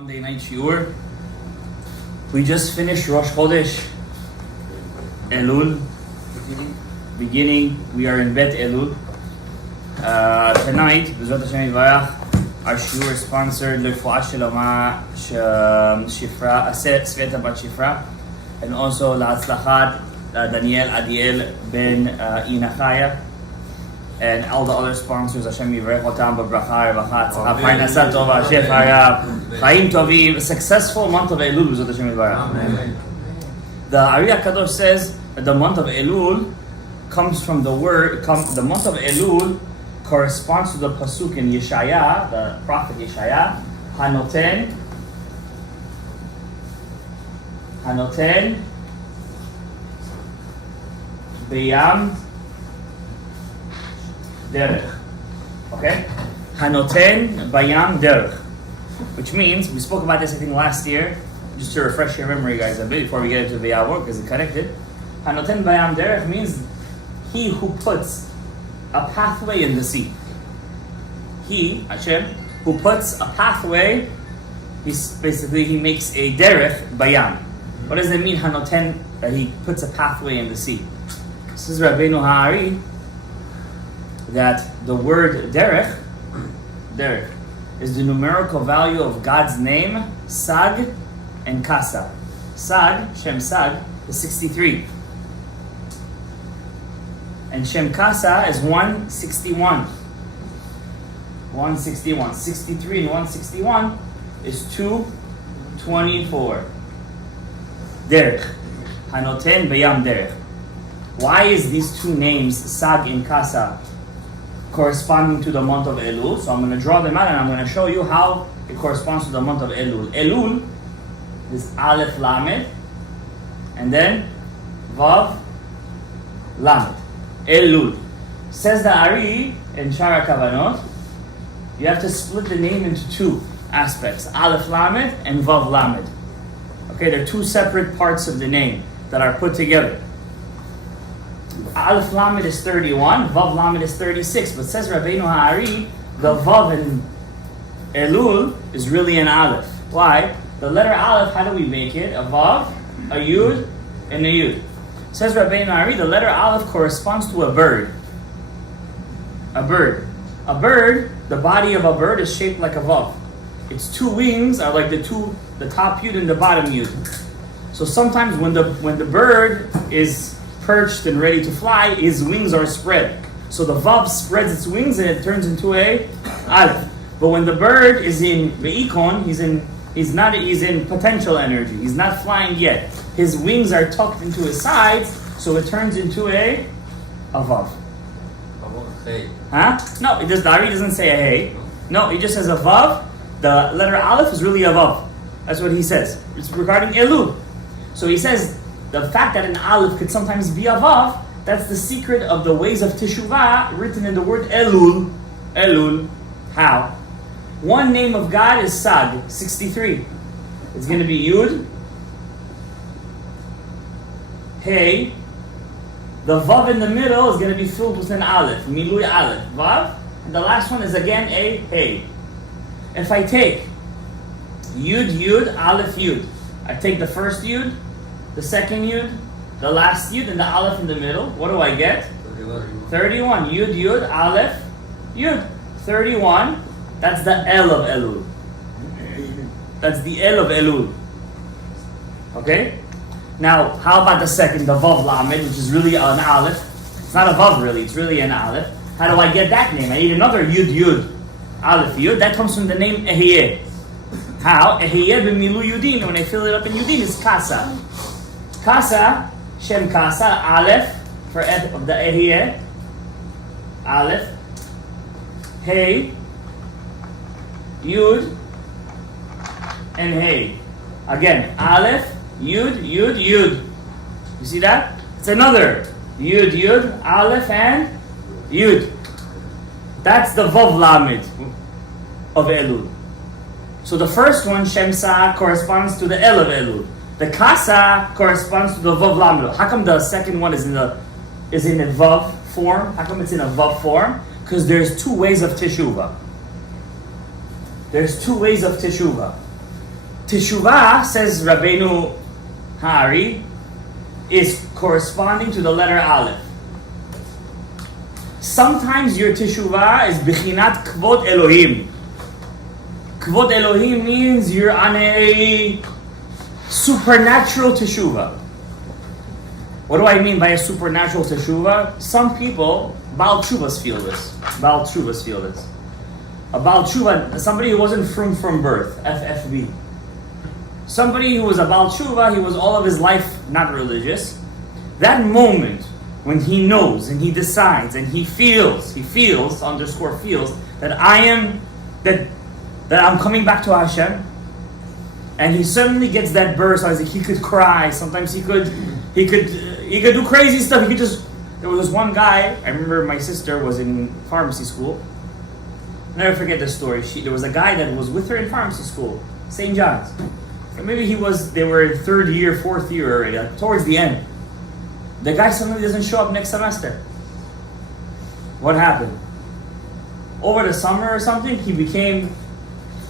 Monday night shiur. We just finished Rosh Chodesh Elul. Beginning. We are in Bet Elul. Tonight, B'ezrat Hashem Yivarach, our shiur is sponsored L'Refuah Sheloma Shifra Sveta Bat Shifra, and also L'Hatzlachat Daniel Adiel Ben Inachaya, and all the other sponsors. Hashem Yivarech Otam B'bracha Revacha Tzlacha Parnasa Tova Shefa Chaim Tovim. A successful month of Elul, B'ezrat Hashem Yivarach. Amen. The Ari HaKadosh says that the month of Elul comes from the word. The month of Elul corresponds to the pasuk in Yeshaya, the prophet Yeshaya, Hanoten Beyam Derech. Okay? Hanoten Bayam Derech. Which means, we spoke about this I think last year, just to refresh your memory guys a bit before we get into the Vayavor, because it's connected. Hanoten Bayam Derech means he who puts a pathway in the sea. He, Hashem, who puts a pathway, he makes a derech bayam. What does it mean, Hanoten, that he puts a pathway in the sea? Says Rabbeinu Ha'ari that the word derech is the numerical value of God's name, Sag and Kasa. Sag, Shem Sag, is 63. And Shem Kasa is 161. 161. 63 and 161 is 224. Derech. Hanoten Bayam Derech. Why is these two names, Sag and Kasa, corresponding to the month of Elul? So I'm going to draw them out and I'm going to show you how it corresponds to the month of Elul. Elul is Aleph Lamed and then Vav Lamed. Elul. Says the Ari in Shara Kavanot, you have to split the name into two aspects, Aleph Lamed and Vav Lamed. Okay, they're two separate parts of the name that are put together. Aleph Lamed is 31, Vav Lamed is 36, but says Rabbeinu Ha'ari, the Vav in Elul is really an Aleph. Why? The letter Aleph, how do we make it? A Vav, a Yud, and a Yud. Says Rabbeinu Ari, the letter Aleph corresponds to a bird. A bird. A bird, the body of a bird is shaped like a vav. Its two wings are like the top yud and the bottom yud. So sometimes when the bird is perched and ready to fly, his wings are spread. So the vav spreads its wings and it turns into a Aleph. But when the bird is in ve'ikon, he's in potential energy. He's not flying yet. His wings are tucked into his sides, so it turns into a vav. Huh? No, the Ari doesn't say a hey. No, it just says a vav. The letter Aleph is really a vav. That's what he says. It's regarding Elul. So he says the fact that an Aleph could sometimes be a vav, that's the secret of the ways of Teshuvah written in the word Elul. Elul. How? One name of God is Sag, 63. It's going to be Yud, Hey. The Vav in the middle is going to be filled with an Aleph, Milui Aleph, Vav. And the last one is again a Hey. If I take Yud, Yud, Aleph, Yud, I take the first Yud, the second Yud, the last Yud, and the Aleph in the middle, what do I get? 31. Yud, Yud, Aleph, Yud. 31. That's the El of Elul. That's the El of Elul. Okay? Now, how about the second, the Vav Lamed, which is really an Aleph? It's not a Vav really, it's really an Aleph. How do I get that name? I need another Yud Yud, Aleph Yud. That comes from the name Ehyeh. How? Ehyeh b'milu Yudin. When I fill it up in Yudin, it's Kasa. Kasa, Shem Kasa, Aleph, for of the Ehyeh. Aleph. Hey. Yud. And Hey. Again, Aleph. Yud, Yud, Yud. You see that? It's another Yud, Yud, Aleph, and Yud. That's the Vav Lamed of Elul. So the first one, Shemsa, corresponds to the El of Elul. The Kasa corresponds to the Vav Lamed. How come the second one is in a Vav form? How come it's in a Vav form? Because there's two ways of Teshuvah. There's two ways of Teshuvah. Teshuvah, says Rabbeinu Hari, is corresponding to the letter Aleph. Sometimes your teshuvah is bichinat kvod Elohim. Kvod Elohim means you're on a supernatural teshuvah. What do I mean by a supernatural teshuvah? Some people, Baal Teshuvahs feel this. Baal Teshuvahs feel this. A Baal Teshuvah, somebody who wasn't from birth, FFB. Somebody who was a Baal Teshuvah, he was all of his life not religious. That moment when he knows and he decides and he feels that that I'm coming back to Hashem, and he suddenly gets that burst. I was like, he could cry. Sometimes he could do crazy stuff. There was this one guy. I remember my sister was in pharmacy school. I'll never forget this story. There was a guy that was with her in pharmacy school, St. John's. And maybe they were in third year, fourth year already, towards the end. The guy suddenly doesn't show up next semester. What happened? Over the summer or something, he became,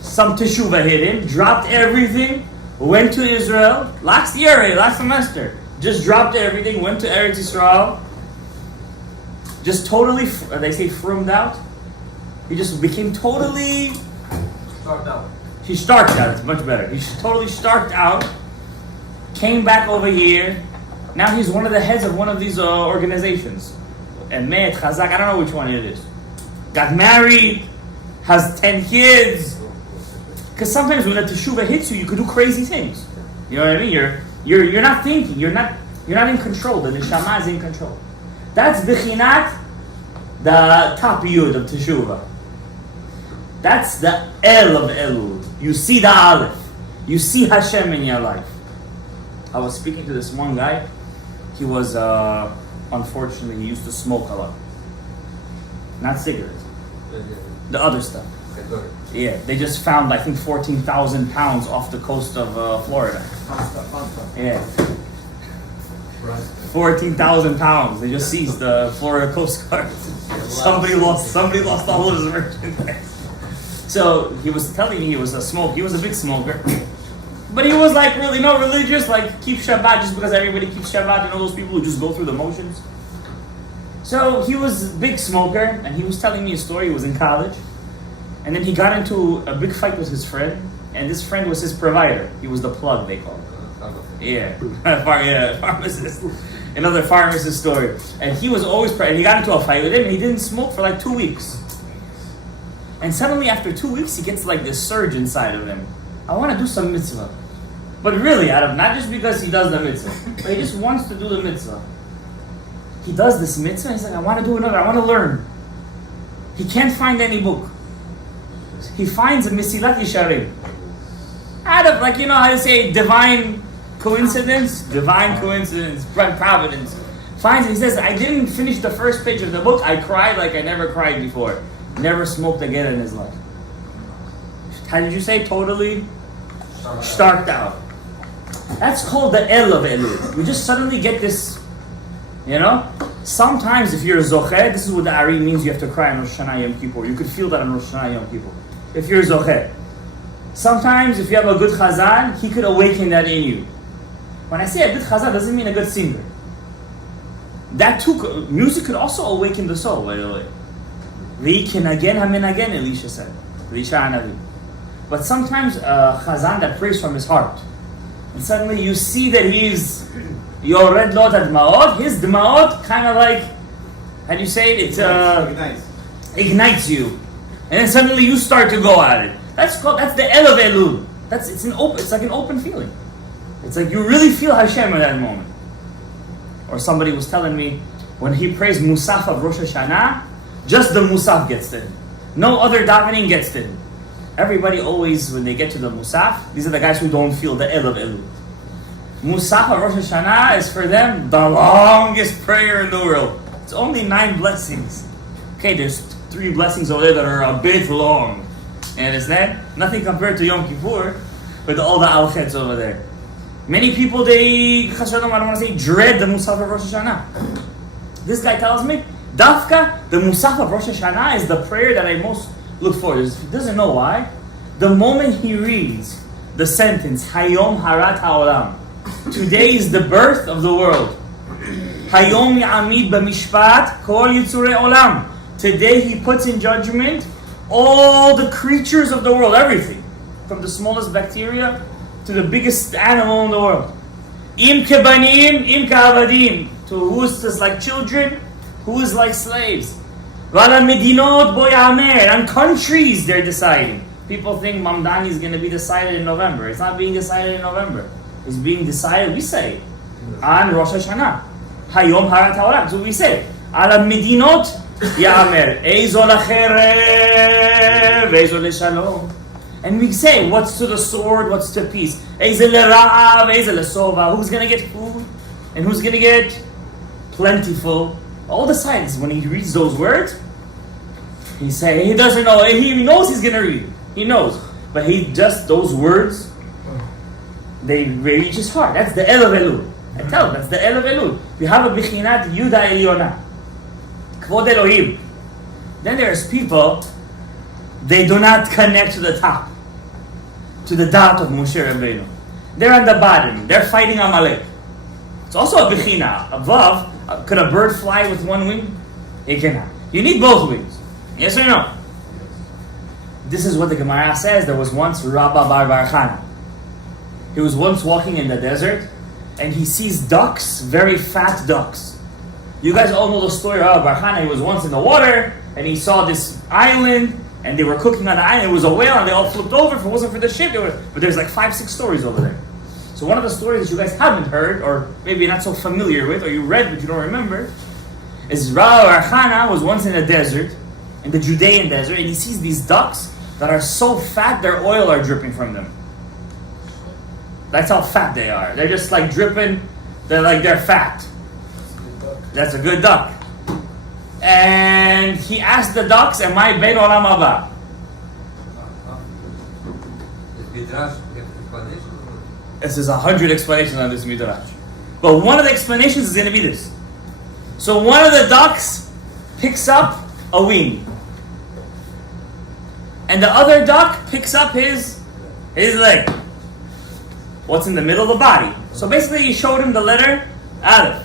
some teshuvah hit him, dropped everything, went to Israel, last semester, just dropped everything, went to Eretz Yisrael, just totally, they say frummed out. He just became totally... Starked out. He starked out, it's much better. He totally starked out, came back over here. Now he's one of the heads of one of these organizations. Emet, Chazak, I don't know which one it is. Got married, has 10 kids. Because sometimes when a teshuvah hits you, you could do crazy things. You know what I mean? You're not thinking, you're not in control. The neshama is in control. That's bichinat, the top yud of teshuvah. That's the El of Elul. You see the Aleph. You see Hashem in your life. I was speaking to this one guy. He was, unfortunately, he used to smoke a lot. Not cigarettes. The other stuff. Yeah, they just found, I think, 14,000 pounds off the coast of Florida. Yeah. 14,000 pounds. They just seized the Florida Coast Guard. Somebody lost all of his merchandise. So he was telling me he was a big smoker. But he was like really not religious, like keep Shabbat just because everybody keeps Shabbat, you know those people who just go through the motions. So he was a big smoker, and he was telling me a story. He was in college, and then he got into a big fight with his friend, and this friend was his provider. He was the plug, they call it. Yeah, pharmacist. Another pharmacist story. And he was always, and he got into a fight with him, and he didn't smoke for like 2 weeks. And suddenly after 2 weeks, he gets like this surge inside of him. I want to do some mitzvah. But really, not just because he does the mitzvah, but he just wants to do the mitzvah. He does this mitzvah, and he's like, I want to do another, I want to learn. He can't find any book. He finds a Mesilat Yesharim. Out of, like, you know how to say, divine coincidence, providence. Finds it, he says, I didn't finish the first page of the book, I cried like I never cried before. Never smoked again in his life. How did you say? Totally starked out. That's called the El of Elul. You just suddenly get this, you know? Sometimes if you're a Zocheh, this is what the Ari means, you have to cry on Rosh Hashanah Yom Kippur. You could feel that on Rosh Hashanah Yom Kippur. If you're a Zocheh. Sometimes if you have a good Chazan, he could awaken that in you. When I say a good Chazan, doesn't mean a good singer. That too, music could also awaken the soul, by the way. V'ikenagen hamenagen, Elisha said. Elisha Hanavi. But sometimes a Chazan that prays from his heart. And suddenly you see that he's Yored Lot Admaot. His Dmaot kind of like, how do you say it? It ignites you. And then suddenly you start to go at it. That's the El of Elul. It's like an open feeling. It's like you really feel Hashem at that moment. Or somebody was telling me, when he prays Musaf of Rosh Hashanah, just the Musaf gets to him. No other davening gets to him. Everybody always, when they get to the Musaf, these are the guys who don't feel the El of Elul. Musaf of Rosh Hashanah is for them the longest prayer in the world. It's only 9 blessings. Okay, there's 3 blessings over there that are a bit long. You understand? Nothing compared to Yom Kippur with all the al-chets over there. Many people, I don't want to say, dread the Musaf of Rosh Hashanah. This guy tells me, Dafka, the Musaf of Rosh Hashanah is the prayer that I most look for. He doesn't know why. The moment he reads the sentence, Hayom Harat Haolam. Today is the birth of the world. Hayom Ya'amid B'mishpat Kol Yitzurei Olam. Today he puts in judgment all the creatures of the world, everything. From the smallest bacteria to the biggest animal in the world. Im kebanim, im ka'avadim. To who is just like children, who is like slaves. V'ala medinot bo ya'amer. And countries they're deciding. People think Mamdani is going to be decided in November. It's not being decided in November. It's being decided, we say, on Rosh Hashanah. Hayom Harat Haolam. That's what we say. Ala medinot ya'amer. Eizo lacherev, eizo leshalom. And we say, what's to the sword, what's to peace? Eizo lera'av, eizo lesova. Who's going to get food? And who's going to get plentiful? All the signs, when he reads those words, he doesn't know. He knows he's going to read. He knows. But he just, those words, they reach his heart. That's the El of Elul. I tell him, that's the El of Elul. We have a Bichinat Yuda Eliona. Kvod Elohim. Then there's people, they do not connect to the top. To the dot of Moshe Rabbeinu. They're on the bottom. They're fighting Amalek. It's also a Bechina. Above, could a bird fly with one wing? It cannot. You need both wings. Yes or no? This is what the Gemara says. There was once Rabba Bar Chana. He was once walking in the desert and he sees ducks, very fat ducks. You guys all know the story of Rabba Bar Chana. He was once in the water and he saw this island and they were cooking on the island. It was a whale and they all flipped over. If it wasn't for the ship, but there's like 5-6 stories over there. So one of the stories that you guys haven't heard, or maybe not so familiar with, or you read but you don't remember, is Rabba Bar Chana was once in a desert, in the Judean desert, and he sees these ducks that are so fat their oil are dripping from them. That's how fat they are. They're just like dripping, they're fat. That's a good duck. And he asked the ducks, am I Ben Olam Haba? This is 100 explanations on this midrash. But one of the explanations is going to be this. So one of the ducks picks up a wing. And the other duck picks up his leg. What's in the middle of the body? So basically he showed him the letter Aleph.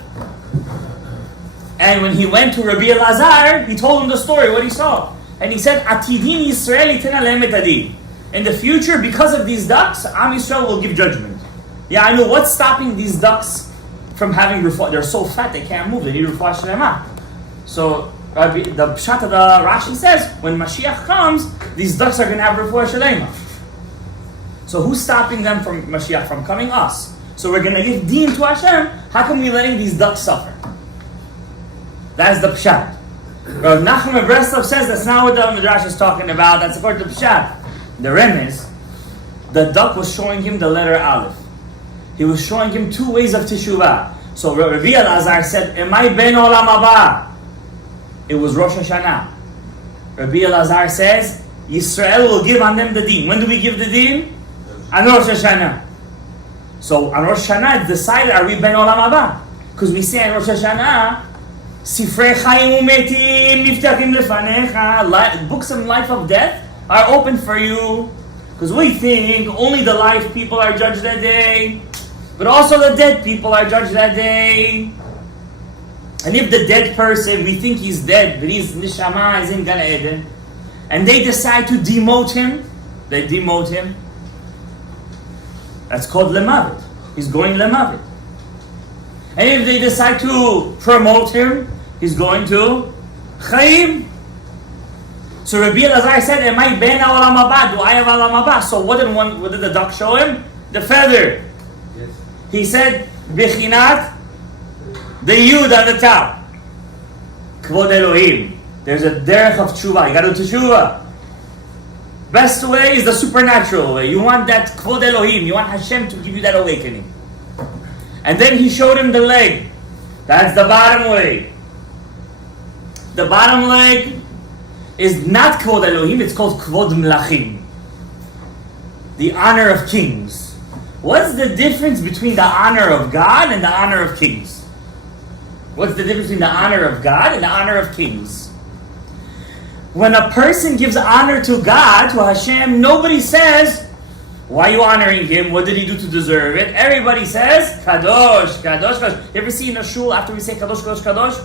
And when he went to Rabbi Elazar, he told him the story, what he saw. And he said, Atidin Yisrael iten alehem et hadin. In the future, because of these ducks, Am Yisrael will give judgment. Yeah, I know what's stopping these ducks from having refuah. They're so fat they can't move. They need refuah shlema. So the pshat of the Rashi says, when Mashiach comes, these ducks are going to have refuah shlema. So who's stopping them from Mashiach from coming? Us. So we're going to give deen to Hashem. How come we're letting these ducks suffer? That's the pshat. Rav Nachman of Breslov says that's not what the Midrash is talking about. That's according to pshat. The remez, the duck was showing him the letter Aleph. He was showing him 2 ways of teshuvah. So Rabbi Elazar said, am I Ben Olam Haba? It was Rosh Hashanah. Rabbi Elazar says, Yisrael will give on them the deen. When do we give the deen? On Rosh Hashanah. So on Rosh Hashanah it's decided, are we Ben Olam Haba? Because we say on Rosh Hashanah, Sifrei Chaim Umetim Niftatim Lefanecha. Books of life of death are open for you. Because we think only the live people are judged that day. But also the dead people are judged that day. And if the dead person, we think he's dead, but his neshama is in Gan Eden, and they decide to demote him, they demote him, that's called lemavet. He's going lemavet. And if they decide to promote him, he's going to chaim. So Rabbi Elazar said, am I ben olam haba? Do I have olam haba? So what did the duck show him? The feather. Yes. He said, Bechinat, the Yud on the top. Kvod Elohim. There's a derech of tshuva. You got to do tshuva. Best way is the supernatural way. You want that Kvod Elohim. You want Hashem to give you that awakening. And then he showed him the leg. That's the bottom leg. The bottom leg is not Kvod Elohim, it's called Kvod Mlachim. The honor of kings. What's the difference between the honor of God and the honor of kings? What's the difference between the honor of God and the honor of kings? When a person gives honor to God, to Hashem, nobody says, Why are you honoring him? What did he do to deserve it? Everybody says, Kadosh, Kadosh, Kadosh. You ever see in a shul after we say Kadosh, Kadosh, Kadosh?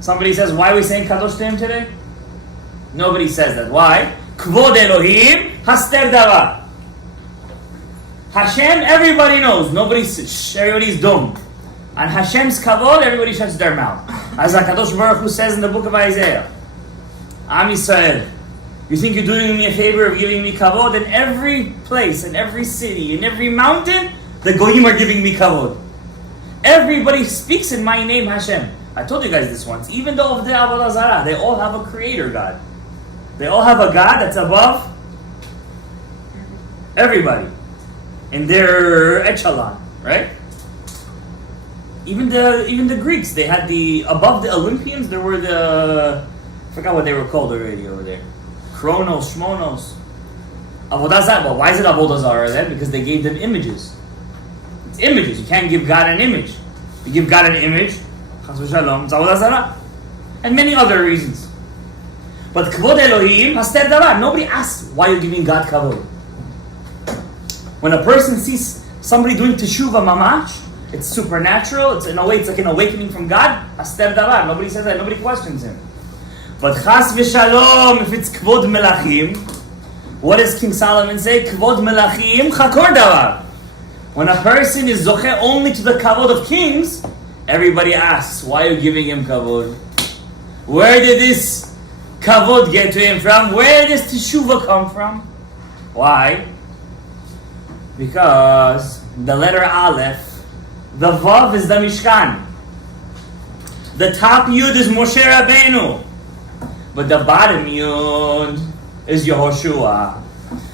Somebody says, why are we saying Kadosh to him today? Nobody says that. Why? Kvod Elohim, Haster Davar. Hashem, everybody knows. Everybody's dumb. And Hashem's kavod, everybody shuts their mouth. As HaKadosh Baruch Hu says in the book of Isaiah, Am Yisrael, you think you're doing me a favor of giving me kavod? In every place, in every city, in every mountain, the goyim are giving me kavod. Everybody speaks in my name, Hashem. I told you guys this once. Even though of the Avodah Zarah, they all have a creator God. They all have a God that's above everybody in their echelon, right? Even the Greeks, they had above the Olympians, there were I forgot what they were called already over there. Kronos, Shmonos. Avodah Zarah. Well, why is it Avodah Zarah then? Because they gave them images. It's images. You can't give God an image. If you give God an image, Chas v'Shalom, it's Avodah Zarah. And many other reasons. But Kvod Elohim, Haster Davar. Nobody asks why you're giving God Kavod. When a person sees somebody doing Teshuvah Mamash, it's supernatural. It's in a way, it's like an awakening from God. Haster Davar. Nobody says that. Nobody questions him. But Chas v'Shalom, if it's Kvod Melachim, what does King Solomon say? Kvod Melachim Chakor Davar. When a person is zoche only to the kavod of kings, everybody asks, why are you giving him kavod? Where did this kavod get to him from? Where does teshuvah come from? Why? Because the letter Aleph, the Vav is the Mishkan. The top Yud is Moshe Rabbeinu. But the bottom Yud is Yehoshua.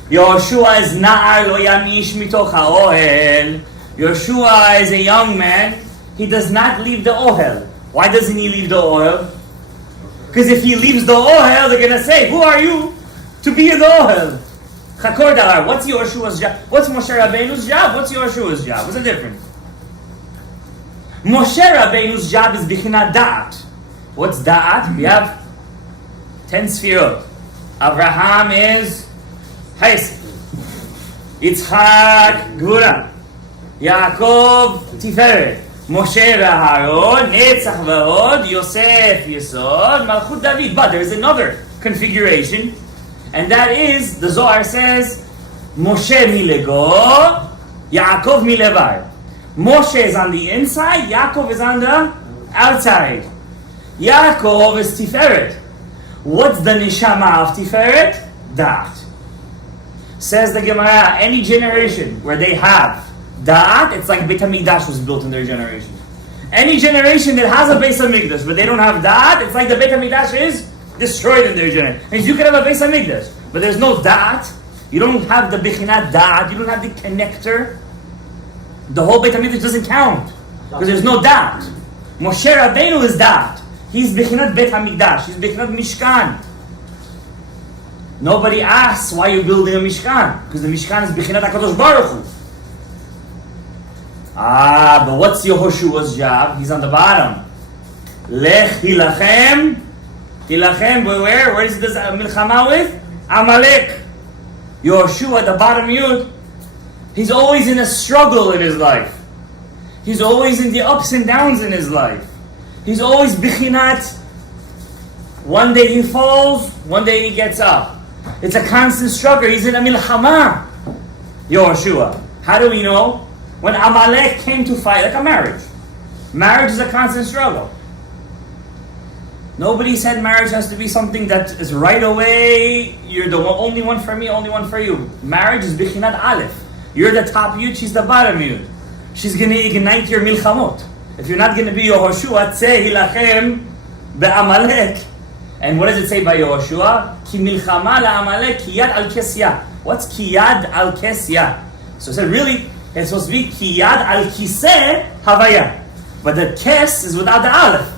Yehoshua is Na'ar lo yamish mitoch ha'ohel. Yehoshua is a young man. He does not leave the ohel. Why doesn't he leave the ohel? Because if he leaves the ohel, they're going to say, who are you to be in the ohel? Chakor Davar. What's Yehoshua's job? What's Moshe Rabbeinu's job? What's Yehoshua's job? What's the difference? Moshe Rabbeinu's job is Bichinat Da'at. What's Da'at? We have 10 Sfirot. Abraham is Hesed. Yitzchak, Gvura. Yaakov, Tiferet. Moshe Aharon, Netzach V'od, Yosef, Yesod, Malchut David. But there is another configuration, and that is, the Zohar says, Moshe milego, Yaakov milevar. Moshe is on the inside, Yaakov is on the outside. Yaakov is Tiferet. What's the neshama of Tiferet? Da'at. Says the Gemara, any generation where they have Da'at, it's like Beit HaMikdash was built in their generation. Any generation that has a Beit HaMikdash, but they don't have Da'at, it's like the Beit HaMikdash is destroyed in their generation. And you can have a Beit HaMikdash, but there's no Da'at. You don't have the Bechinat Da'at, you don't have the connector. The whole Beit HaMikdash doesn't count, because there's no Da'at. Moshe Rabbeinu is Da'at. He's Bechinat Beit HaMikdash, he's Bechinat Mishkan. Nobody asks why you're building a Mishkan, because the Mishkan is Bechinat HaKadosh Baruch Hu. But what's Yehoshua's job? He's on the bottom. Lech hilachem. Hilachem, where? Where is this milchama with? Amalek. Yehoshua, the bottom Yud, he's always in a struggle in his life. He's always in the ups and downs in his life. He's always bichinat. One day he falls, one day he gets up. It's a constant struggle. He's in a milchama. Yehoshua. How do we know? When Amalek came to fight, like a marriage. Marriage is a constant struggle. Nobody said marriage has to be something that is right away, you're the only one for me, only one for you. Marriage is Bichinat Aleph. You're the top Yud, she's the bottom Yud. She's going to ignite your milchamot. If you're not going to be Yehoshua, tzeh hilachem be'amalek. And what does it say by Yehoshua? Ki milchama la'amalek kiyad al kesya. What's kiyad al kesya? So it said really, it's supposed to be kiyad al kiseh havaya. But the kes is without the aleph.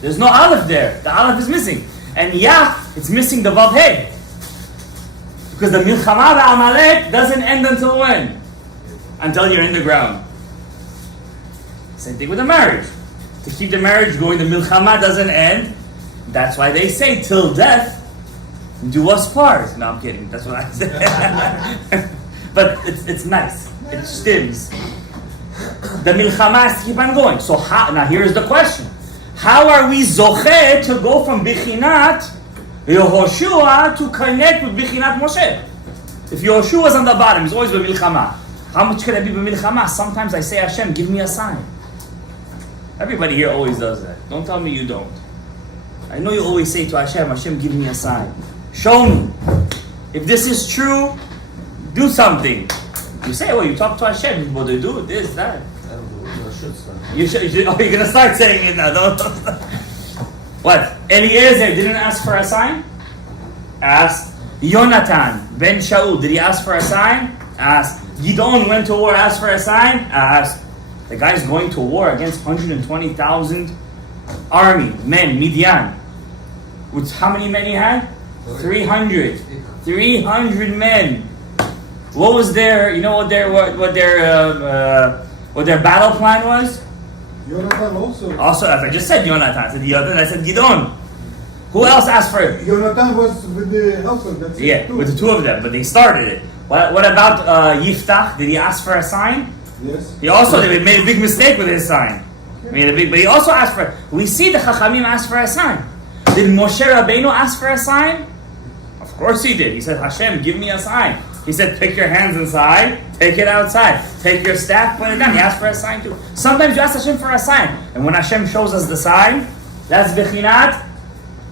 There's no aleph there. The aleph is missing. And yah, it's missing the vav hey. Because the milchama ba'amalek doesn't end until when? Until you're in the ground. Same thing with the marriage. To keep the marriage going, the milchama doesn't end. That's why they say, till death, do us part. No, I'm kidding. That's what I said. but it's nice. It stims. The milchama has to keep on going. So now here's the question. How are we zoche to go from Bichinat Yehoshua to connect with Bichinat Moshe? If Yehoshua was on the bottom, he's always with milchama. How much could I be with milchama? Sometimes I say, Hashem, give me a sign. Everybody here always does that. Don't tell me you don't. I know you always say to Hashem, Hashem, give me a sign. Show me. If this is true, do something. You say, well, you talk to Hashem, well, they do this, that. You should, you're going to start saying it now, don't. What? Eliezer didn't ask for a sign? Asked. Yonatan ben Shaul, did he ask for a sign? Asked. Gideon went to war, asked for a sign? Asked. The guy's going to war against 120,000 army, men, Midian. With how many men he had? 300. 300 men. What was their, you know what their battle plan was? Yonatan also. Also, as I just said, Yonatan. I said Yonatan, I said Gideon. Who else asked for it? Yonatan was with the household. That's Yeah, with the two of them, but they started it. What about Yiftach? Did he ask for a sign? Yes. He also made a big mistake with his sign. But he also asked for it. We see the Chachamim ask for a sign. Did Moshe Rabbeinu ask for a sign? Of course he did. He said, Hashem, give me a sign. He said, pick your hands inside, take it outside. Take your staff, put it down. He asked for a sign too. Sometimes you ask Hashem for a sign. And when Hashem shows us the sign, that's Bechinat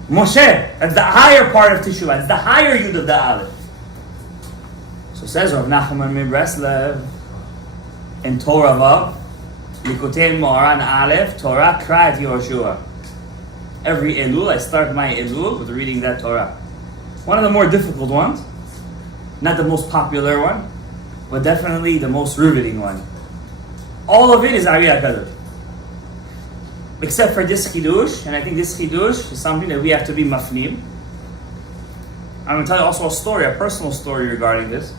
Moshe. That's the higher part of Teshuvah. It's the higher Yud of the Aleph. So says Rav Nachman Breslev in Torah Vav, Likutei Moharan Aleph, Torah Krat Yehoshua. Every Elul, I start my Elul with reading that Torah. One of the more difficult ones. Not the most popular one, but definitely the most riveting one. All of it is Ari HaKadosh. Except for this Chidush, and I think this Chidush is something that we have to be mafnim. I'm going to tell you also a story, a personal story regarding this.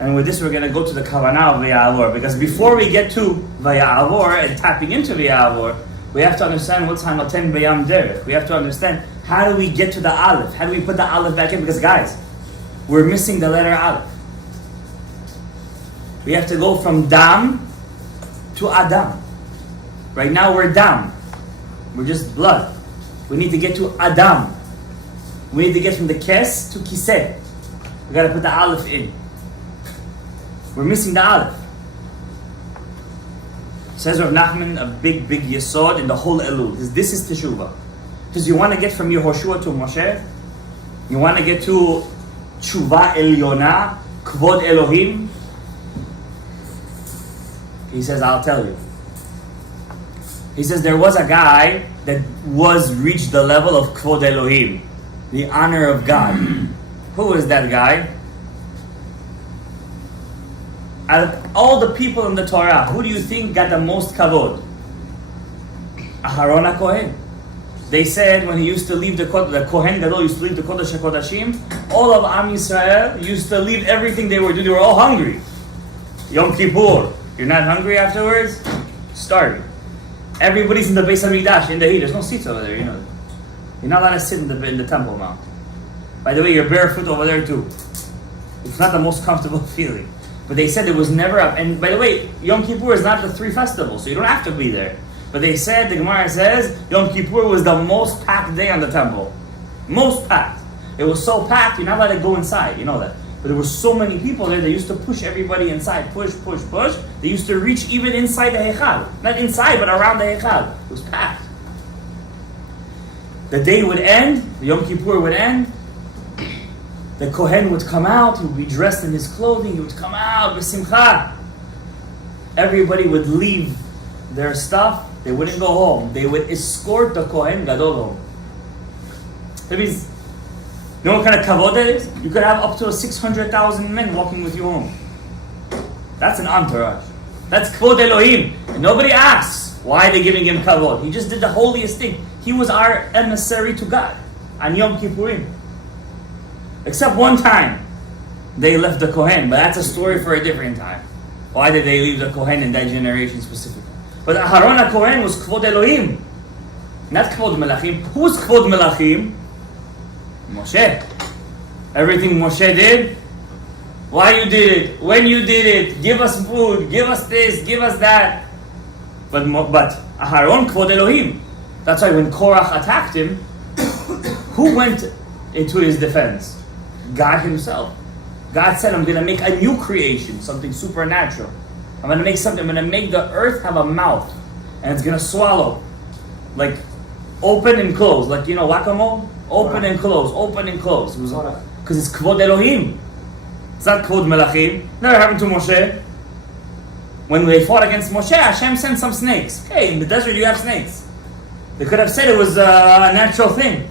And with this we're going to go to the Kavanah of V'ya'avor, because before we get to V'ya'avor and tapping into V'ya'avor, we have to understand what's Hanoten B'yam Derech. We have to understand how do we get to the Aleph? How do we put the Aleph back in? Because guys, we're missing the letter Aleph. We have to go from Dam to Adam. Right now we're Dam. We're just blood. We need to get to Adam. We need to get from the Kes to Kiseh. We got to put the Aleph in. We're missing the Aleph. Says Rav Nachman, a big yesod in the whole Elul. This is Teshuvah. Because you want to get from Yehoshua to Moshe, you want to get to Tshuva Elyona, Kvod Elohim. He says, I'll tell you. He says there was a guy that reached the level of Kvod Elohim, the honor of God. Who is that guy? Out of all the people in the Torah, who do you think got the most kavod? Aharon HaKohen. They said when he used to leave the Kohen Gadol used to leave the Kodesh HaKodashim, all of Am Yisrael used to leave everything they were doing. They were all hungry. Yom Kippur. You're not hungry afterwards? Starving. Everybody's in the Beis HaMikdash, in the heat. There's no seats over there, you know. You're not allowed to sit in the Temple Mount. By the way, you're barefoot over there too. It's not the most comfortable feeling. But they said it was never up. And by the way, Yom Kippur is not the 3 festivals, so you don't have to be there. But they said, the Gemara says, Yom Kippur was the most packed day on the temple. Most packed. It was so packed, you're not allowed to go inside, you know that. But there were so many people there, they used to push everybody inside. Push. They used to reach even inside the Heichal. Not inside, but around the Heichal. It was packed. The day would end, the Yom Kippur would end. The Kohen would come out, he would be dressed in his clothing, he would come out, b'simcha. Everybody would leave their stuff, they wouldn't go home. They would escort the Kohen Gadol home. That means, you know what kind of kavod that is? You could have up to 600,000 men walking with you home. That's an entourage. That's kvod Elohim. And nobody asks, why are they giving him kavod? He just did the holiest thing. He was our emissary to God on Yom Kippurim. Except one time, they left the Kohen, but that's a story for a different time. Why did they leave the Kohen in that generation specifically? But Aharon HaKohen was Kvod Elohim, not Kvod Melachim. Who's Kvod Melachim? Moshe. Everything Moshe did, Why you did it? When you did it? Give us food. Give us this. Give us that. But Aharon kvod Elohim. That's why when Korach attacked him, who went into his defense? God himself. God said, I'm going to make a new creation, something supernatural. I'm going to make the earth have a mouth, and it's going to swallow. Like, open and close. Like, whack-a-mole? Open and close, open and close. Because it's kvod Elohim. It's not kvod Melachim. Never happened to Moshe. When they fought against Moshe, Hashem sent some snakes. Okay, in the desert you have snakes. They could have said it was a natural thing.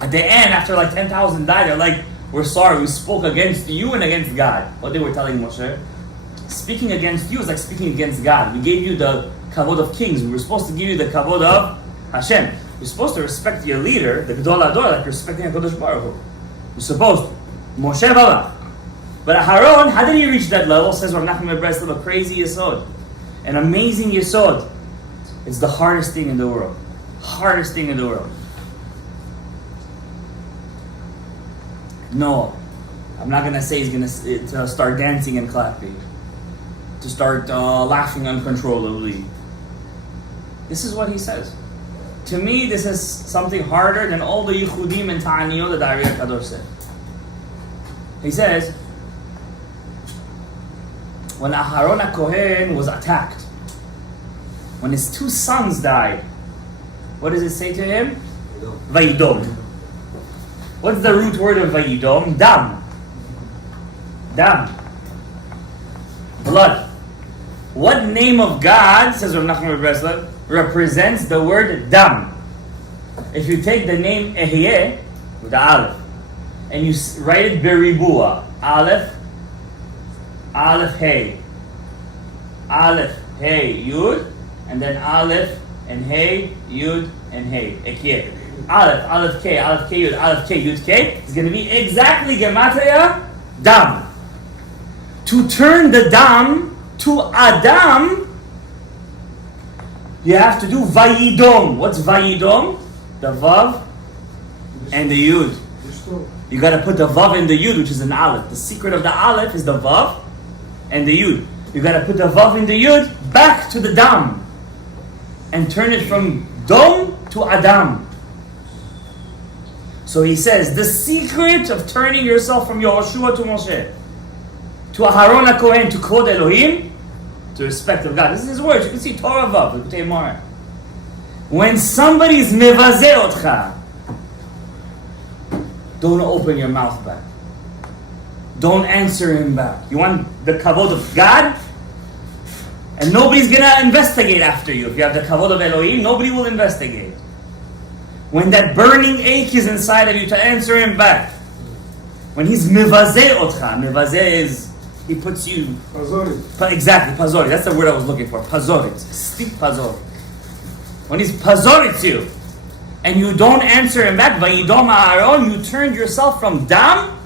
At the end, after like 10,000 died, they're like, we're sorry, we spoke against you and against God. What they were telling Moshe. Speaking against you is like speaking against God. We gave you the kavod of kings. We were supposed to give you the kavod of Hashem. You're supposed to respect your leader, the Gedol Ador, like you're respecting HaKadosh Baruch Hu. You're supposed to. Moshe Balach. But Aharon, how did he reach that level? Says Rav Nachman Breslev, a crazy yesod. An amazing yesod. It's the hardest thing in the world. Hardest thing in the world. No, I'm not going to say he's going to start dancing and clapping. To start laughing uncontrollably. This is what he says. To me, this is something harder than all the Yehudim and Ta'aniyot that Ari HaKadosh said. He says, when Aharon HaKohen was attacked, when his two sons died, what does it say to him? Vayidom. What's the root word of Vayidom? Dam. Dam. Blood. What name of God, says Rav Nachman Breslev, represents the word Dam? If you take the name Ehyeh, with the Aleph, and you write it Beribua, Aleph, Hey, Aleph, Hey, Yud, and then Aleph, and Hey, Yud, and Hey, Ehyeh. Aleph, K, Yud, Yud, K, is going to be exactly Gematria, Dam. To turn the Dam to Adam, you have to do Vayidom. What's Vayidom? The Vav and the Yud. You got to put the Vav and the Yud, which is an Aleph. The secret of the Aleph is the Vav and the Yud. You got to put the Vav and the Yud back to the Dam and turn it from Dom to Adam. So he says, the secret of turning yourself from Yehoshua to Moshe, to Aharon HaKohen, to Kvod Elohim, to respect of God. This is his words. You can see Torah Vav, L'Kutei Moran. When somebody's mevazeh otcha, don't open your mouth back. Don't answer him back. You want the kavod of God? And nobody's going to investigate after you. If you have the kavod of Elohim, nobody will investigate. When that burning ache is inside of you, to answer him back. When he's mevazeh otcha, mevazeh is, he puts you... Pazorit. Exactly, pazorit. That's the word I was looking for. Pazorit. Stick pazorit. When he's pazorit you, and you don't answer him back, Vayidom Aaron, you turned yourself from Dam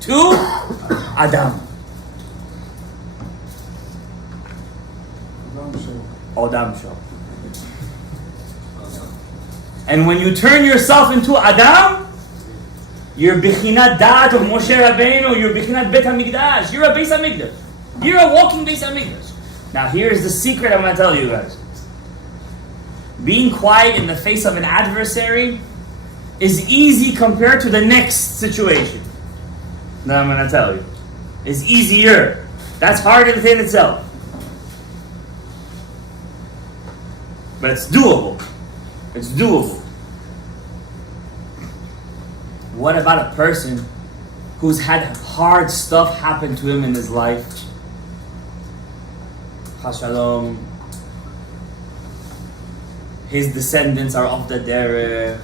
to Adam. Adam Shah. And when you turn yourself into Adam, you're Bechinat Da'at of Moshe Rabbeinu, you're Bechinat Bet HaMikdash, you're a Beis HaMikdash. You're a walking Beis HaMikdash. Now here's the secret I'm going to tell you guys. Being quiet in the face of an adversary is easy compared to the next situation that I'm going to tell you. It's easier. That's harder within itself. But it's doable. It's doable. What about a person who's had hard stuff happen to him in his life? Chas Shalom. His descendants are off the derech,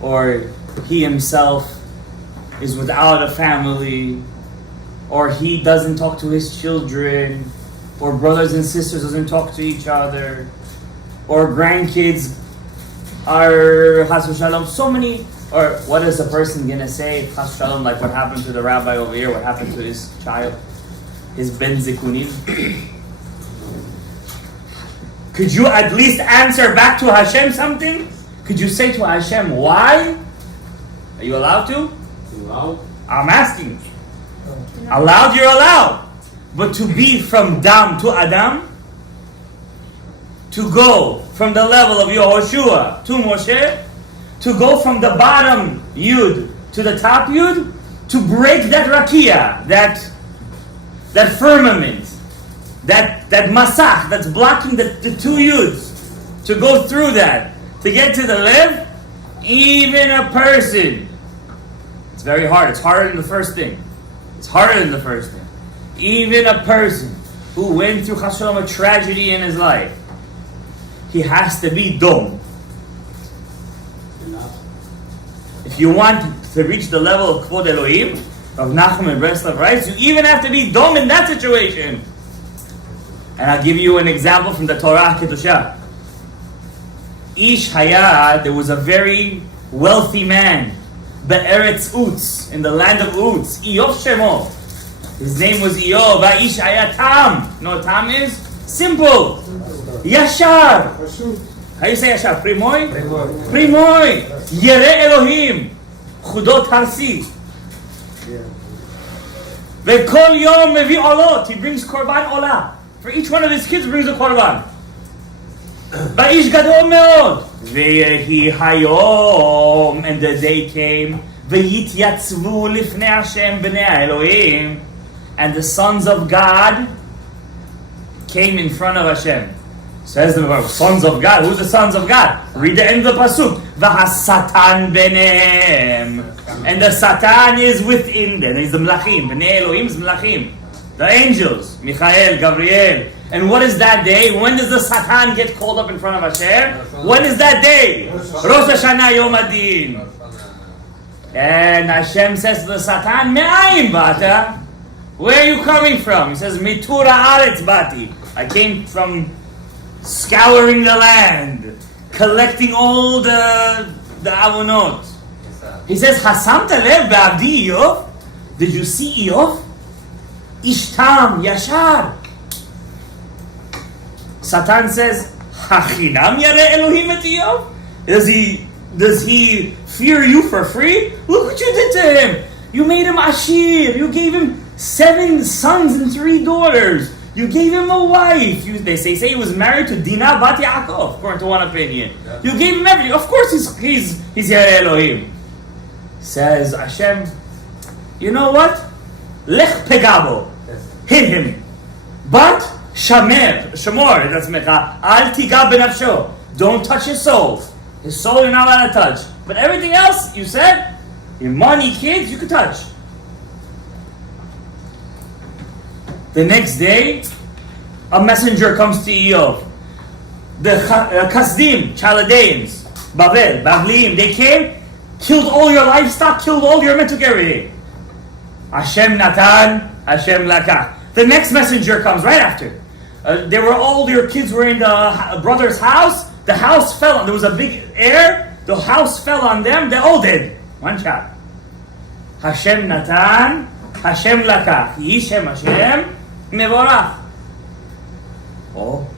or he himself is without a family, or he doesn't talk to his children, or brothers and sisters doesn't talk to each other, or grandkids are Chas Shalom. So many. Or what is a person gonna say? Chas Shalom, like what happened to the rabbi over here? What happened to his child, his ben zikunim? Could you at least answer back to Hashem something? Could you say to Hashem, why? Are you allowed to? Allowed? I'm asking. Allowed, you're allowed. But to be from Dam to Adam, to go from the level of Yehoshua to Moshe, to go from the bottom Yud to the top Yud, to break that rakia, that firmament, that masach that's blocking the two Yuds, to go through that, to get to the Lev, even a person, it's very hard, it's harder than the first thing. It's harder than the first thing. Even a person who went through Chas Shalom a tragedy in his life, he has to be dom. If you want to reach the level of Kvod Elohim, of Nachum and Breslov writes, you even have to be dom in that situation. And I'll give you an example from the Torah Kedushah. Ish Haya, there was a very wealthy man, Be'eretz Utz, in the land of Utz, Iyov Shemo. His name was Iyov. Ish Haya Tam. You know what Tam is? Simple. Yashar. How you say Yashar? Primoy? Primoy. Yere Elohim. Chudot Harsi. Ve'kol yom mevi olot. He brings korban olah. For each one of his kids brings a korban. Ba'ish gadol meod. Ve'yehi hayom. And the day came. Ve'yityatzvu lifnei Hashem b'nei Elohim. And the sons of God came in front of Hashem. Says the Bible, sons of God. Who's the sons of God? Read the end of the pasuk. V'hasatan benem. And the Satan is within them. He's the Mlachim. B'nei Elohim is Mlachim. The angels. Michael, Gabriel. And what is that day? When does the Satan get called up in front of Hashem? When is that day? Rosh Hashanah Yom Adin. And Hashem says to the Satan, Me'ayim bata? Where are you coming from? He says, Mitura Aretz bati. I came from scouring the land, collecting all the avonot. He says, Hasamta lev be'avdi Iyov? Did you see Iyov? Ishtam, Yashar. Satan says, Hachinam yare Elohim et Iyov? Does he fear you for free? Look what you did to him. You made him Ashir. You gave him 7 sons and 3 daughters. You gave him a wife. They say he was married to Dinah Bat Yaakov, according to one opinion. You gave him everything. Of course he's Yare Elohim. Says Hashem, you know what? Lech pegabo. Hit him. But Shamor, that's Mecha, Al tiga benafsho. Don't touch his soul. His soul you're not allowed to touch. But everything else, you said, your money, kids, you could touch. The next day, a messenger comes to Iyov. The Kasdim, Chaldeans, Babel, Bavliim, they came, killed all your livestock, killed all your men, took everything. Hashem Natan, Hashem Lakach. The next messenger comes right after. All your kids were in the brother's house. The house fell. There was a big air. The house fell on them. They all dead. One shot. Hashem Natan, Hashem Lakach. Yishem Hashem Mevorach. Oh.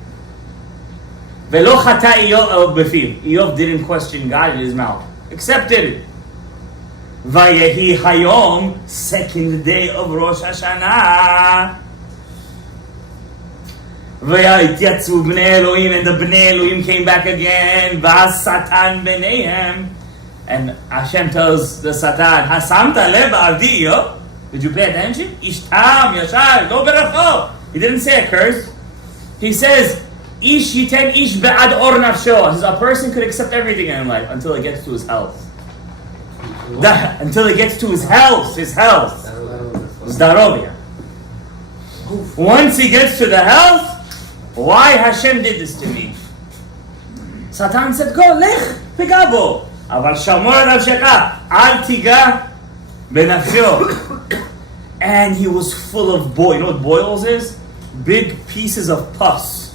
Velo chata Iyov befiv. Iyov didn't question God in his mouth. Accepted it. Vayehi Hayom, second day of Rosh Hashanah. Vayityatzvu b'nei Elohim, and the b'nei Elohim came back again. V'as Satan b'neihem. And Hashem tells the Satan, Hasamta lev ba'avdi Iyov? Did you pay attention? Ishtam, Yashar, no berachot. He didn't say a curse. He says, Ish yiten ish be'ad or nafsho. A person could accept everything in life until it gets to his health. Until it gets to his health. Zdarovia. Once he gets to the health, why Hashem did this to me? Satan said, go, lech, pegabo. Aval shamor nafsheka, al tiga benafsho. And he was full of boil. You know what boils is? Big pieces of pus.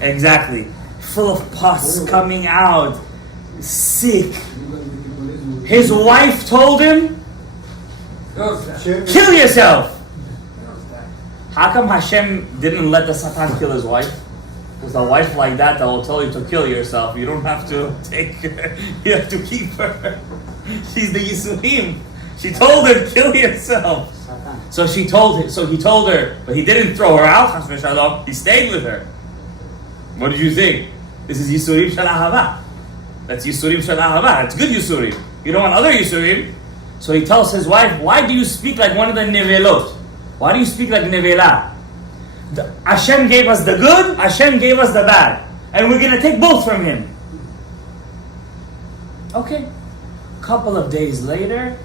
Exactly. Full of pus coming out. Sick. His wife told him, kill yourself. How come Hashem didn't let the Satan kill his wife? Because a wife like that will tell you to kill yourself. You don't have to take her. You have to keep her. She's the Yisurim. She told her, kill yourself. So he told her, but he didn't throw her out, Chas v'shalom. He stayed with her. What did you think? This is Yisurim Shel Ahava. That's Yisurim Shel Ahava. It's good Yisurim. You don't want other Yisurim. So he tells his wife, why do you speak like one of the Nevelot? Why do you speak like Nevela? Hashem gave us the good, Hashem gave us the bad. And we're going to take both from him. Okay. Couple of days later,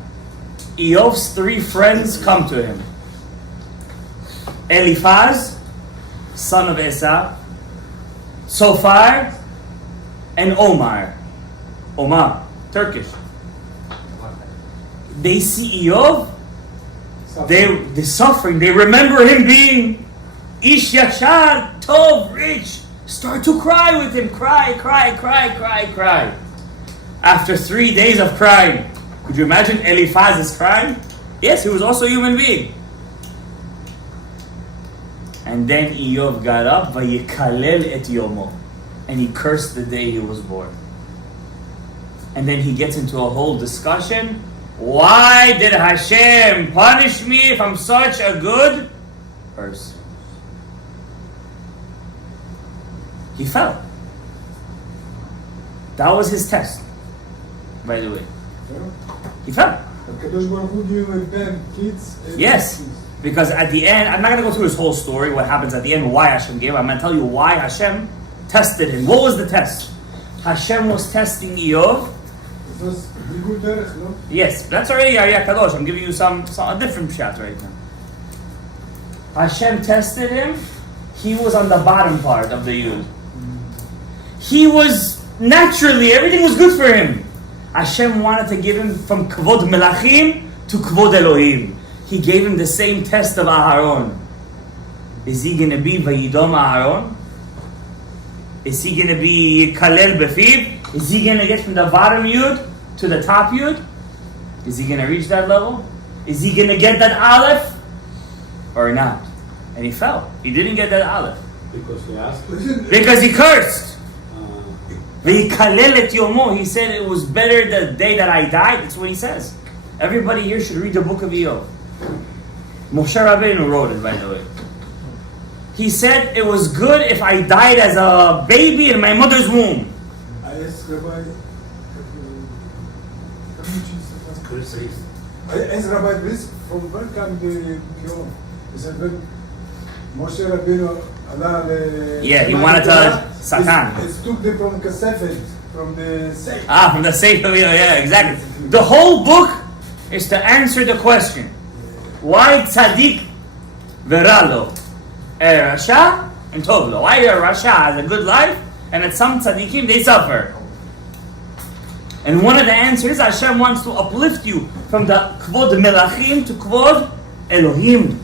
Eov's 3 friends come to him. Eliphaz, son of Esau, Sophar, and Omar. Omar, Turkish. They see Eov, they're suffering. They remember him being Ish Yashar, Tov, rich. Start to cry with him. Cry. After 3 days of crying, could you imagine Eliphaz is crying? Yes, he was also a human being. And then Eov got up, Vayikalel et Yomo, and he cursed the day he was born. And then he gets into a whole discussion. Why did Hashem punish me if I'm such a good person? He fell. That was his test, by the way. He fell. Yes, because at the end, I'm not going to go through his whole story, what happens at the end, why Hashem gave. I'm going to tell you why Hashem tested him. What was the test? Hashem was testing Eov. Yes, that's already Arya Kadosh. I'm giving you a different shot right now. Hashem tested him. He was on the bottom part of the Yud. He was naturally, everything was good for him. Hashem wanted to give him from Kvod Melachim to Kvod Elohim. He gave him the same test of Aharon. Is he going to be Vayidom Aharon? Is he going to be Kalel Befiv? Is he going to get from the bottom Yud to the top Yud? Is he going to reach that level? Is he going to get that Aleph? Or not? And he fell. He didn't get that Aleph. Because he asked? Because he cursed. He said it was better the day that I died. That's what he says. Everybody here should read the book of Eov. Moshe Rabbeinu wrote it, by the way. He said it was good if I died as a baby in my mother's womb. I asked Rabbi Brisk from where come the Kion? He said when Moshe Rabbeinu he wanted to Satan. It took them from Kasefet, from the Sefer. From the Sefer, yeah, exactly. The whole book is to answer the question. Why Tzaddik Veralo? Rasha and Tovlo. Why a Rasha has a good life and at some Tzaddikim they suffer? And one of the answers, Hashem wants to uplift you from the Kvod Melachim to Kvod Elohim.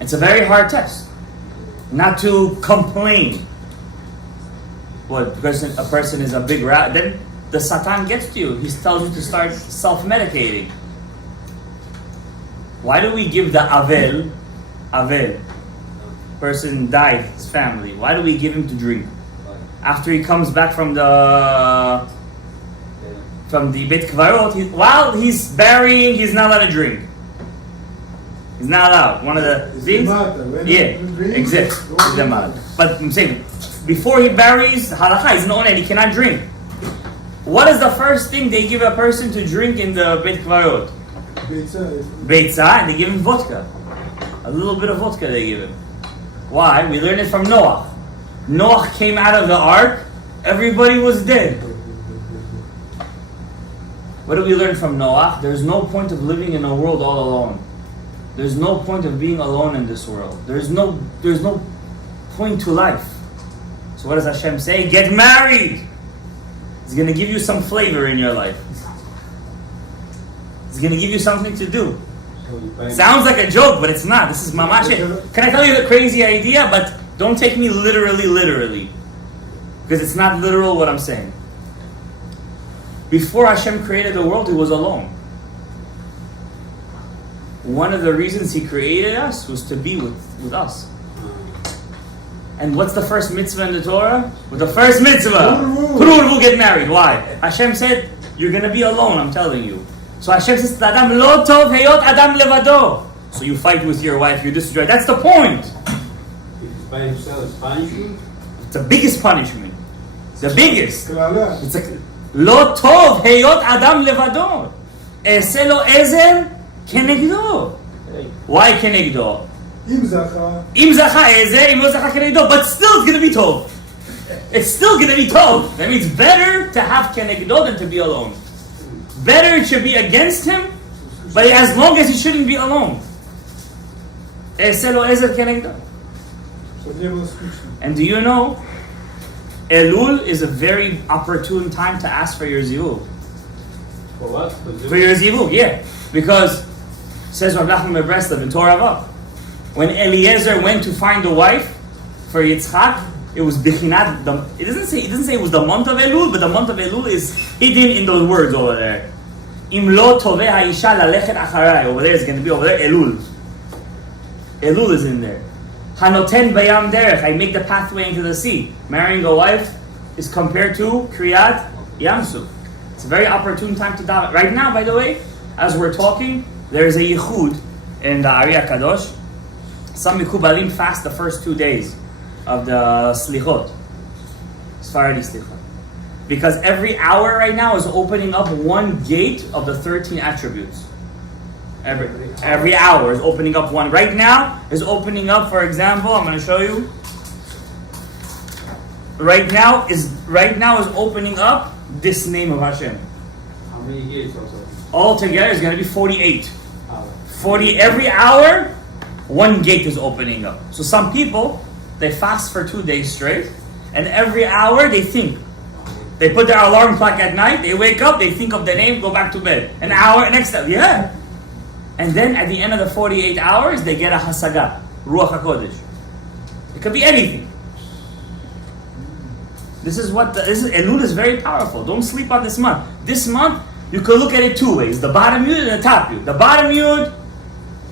It's a very hard test. Not to complain. What, because a person is a big rat, then the Satan gets to you. He tells you to start self-medicating. Why do we give the Avel, person died, his family, why do we give him to drink? After he comes back from the Beit Kvarot, while he's burying, he's not allowed to drink. He's not allowed. One of the things. Exactly. But I'm saying, before he buries, halakha, he's known and he cannot drink. What is the first thing they give a person to drink in the Beit Kvarot? Beitza, and they give him vodka. A little bit of vodka they give him. Why? We learn it from Noah. Noah came out of the ark, everybody was dead. What do we learn from Noah? There's no point of living in a world all alone. There's no point of being alone in this world. There's no point to life. So what does Hashem say? Get married! It's going to give you some flavor in your life. It's going to give you something to do. Sounds like a joke, but it's not. This is mamash. Can I tell you the crazy idea? But don't take me literally. Because it's not literal what I'm saying. Before Hashem created the world, He was alone. One of the reasons He created us was to be with us. And what's the first mitzvah in the Torah? With the first mitzvah, Pruv will get married. Why? Hashem said, You're going to be alone, I'm telling you. So Hashem says to Adam, Lo tov heyot Adam levado. So you fight with your wife, you destroy. That's the point. If he's by himself, it's punishment? It's the biggest punishment. The biggest. קללה. It's like, Lo tov heyot Adam levado. E'aseh lo ezer kenegdo. Why kenegdo? אם זכה, Im zacha ezer, im lo zacha kenegdo. But still it's going to be tov. It's still going to be tov. That means better to have kenegdo than to be alone. Better it should be against him, but as long as he shouldn't be alone. E'aseh lo ezer kenegdo. שזה יהיה מאוד סקוצ'ה. And do you know, Elul is a very opportune time to ask for your zivug. For what? For your zivug, yeah. Because, says Rav Nachman Breslev in Torah Vav, when Eliezer went to find a wife for Yitzchak, it was Bechinat. It doesn't say it was the month of Elul, but the month of Elul is hidden in those words over there. Im lo toveh ha'isha lalechet acharai. Over there is going to be over there Elul. Elul is in there. Hanoten bayam derech. I make the pathway into the sea. Marrying a wife is compared to Kriyat Yamsuf. It's a very opportune time to daven. Right now, by the way, as we're talking, there is a yichud in the Ari HaKadosh. Some Mikubalim fast the first 2 days of the Slichot, Sephardi Slichot. Because every hour right now is opening up one gate of the 13 attributes. Every hour is opening up one. Right now is opening up, for example, I'm going to show you. Right now is opening up this name of Hashem. How many gates also? All together is going to be 48. Ah, 40 every hour, one gate is opening up. So some people, they fast for 2 days straight, and every hour they think. They put their alarm clock at night, they wake up, they think of the name, go back to bed. An hour, next time, yeah. And then at the end of the 48 hours, they get a hasaga, Ruach HaKodesh. It could be anything. Elul is very powerful. Don't sleep on this month. This month, you could look at it 2 ways. The bottom yud and the top yud. The bottom yud,